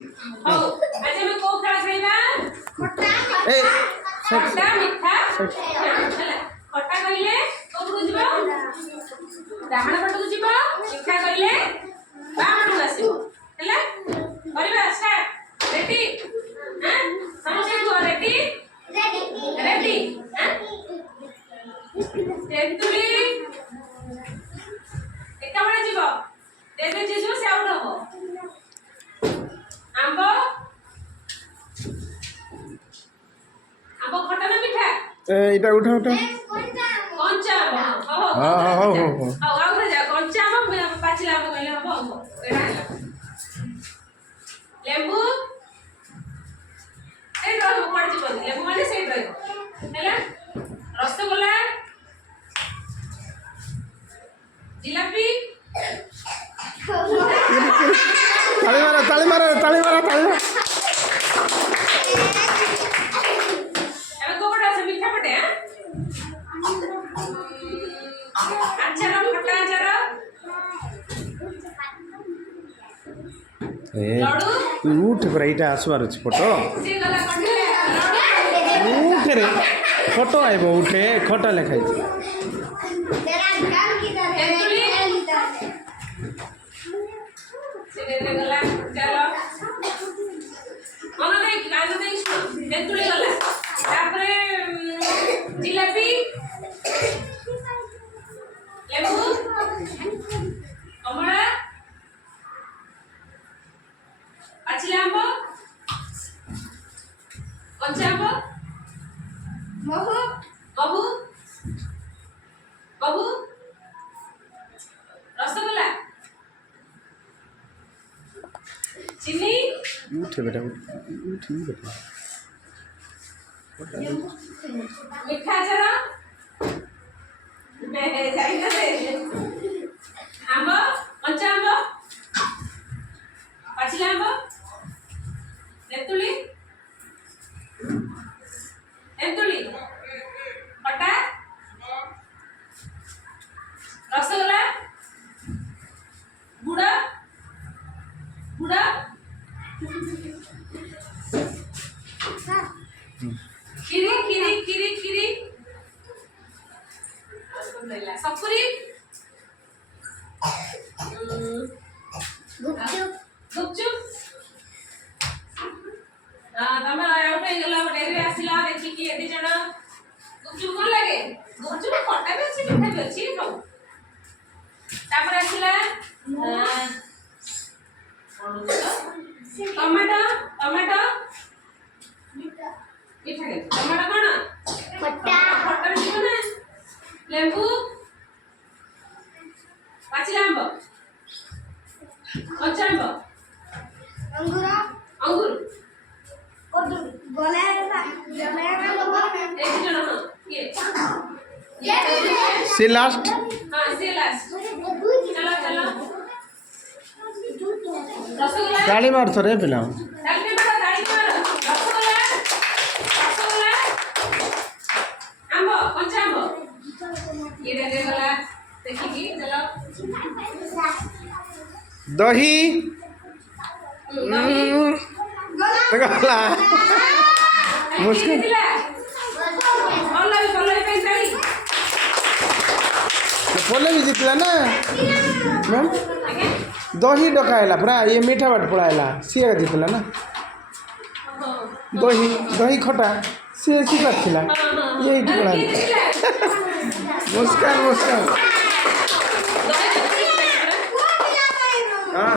ହଉ ଆଜି ଆମେ କୋଉ ଖେଳ ଖେଳିବା? ଖଟା ମିଠା ହେଲା। ଖଟା କହିଲେ କୋଉଠୁ ଯିବ? ଡାହାଣ ପଟକୁ ଯିବ। ମିଠା କହିଲେ ବାମ ପଟକୁ ଆସିବ। ହେଲା କରିବା ଷ୍ଟାର୍ଟ। ରେଡି? ସମସ୍ତେ କୁହ ରେଡି? ରେଡି? ତେନ୍ତୁଳି ଏକାବେଳେ ଯିବ। ତେବେ ଯିଏ ଯିବ ସେ ଆଉଟ୍ ହବ। आंब आंब खटा ना मिठा एटा उठा उठा कंचा आंब हां हां हो हो हो आउ जा कंचा आंब पाचिला आंब कहले हबो एटा लेंबू ए रह पड़ जीव लेंबू माने सेट रहबो हैला रसगोल्ला जिलापी ताली मारा मीठा पटे अचार खट्टा अचार तू उठ पर एटा आसवार अछि फोटो उठ रे फोटो आइबो उठे खटा लिखाइ गला चलो मन देख गाना देख तेंतुली गला तापरे जिलापी लेबू कमला पाचिला आंब कंचा आंब महू रसगोल्ला चीनी उठ बेटा उठ बेटा मीठा अचार आंब कंचा आंब पाचिला आंब तेंतुली खटा रसगोल्ला गुड़ खीरी सपुरी गुपचुप तमे आउट हो गेला डेरे आसिला देखि कि एडी जण गुपचुप कोन लागे गुपचुप खट्टा भी अछि मीठा भी अछि खाऊ तापर आसिला टमाटो मीठा टमाटो कोन खट्टा भी ना लेंबू पाचिला आंब कंचा आंब अंगूर से लास्ट हां से लास्ट चलो रसगोल्ला ताली मार थरे पिला ताली मार रसगोल्ला आंब कंचा आंब ये दे गला देखि कि चलो दही गला मुश्किल बोले भी जितला ना मैम दही डकाइला पूरा ये मीठा बाट पड़ाइला सी जितला ना दही खटा सी बात थिला ये पड़ा मुस्कान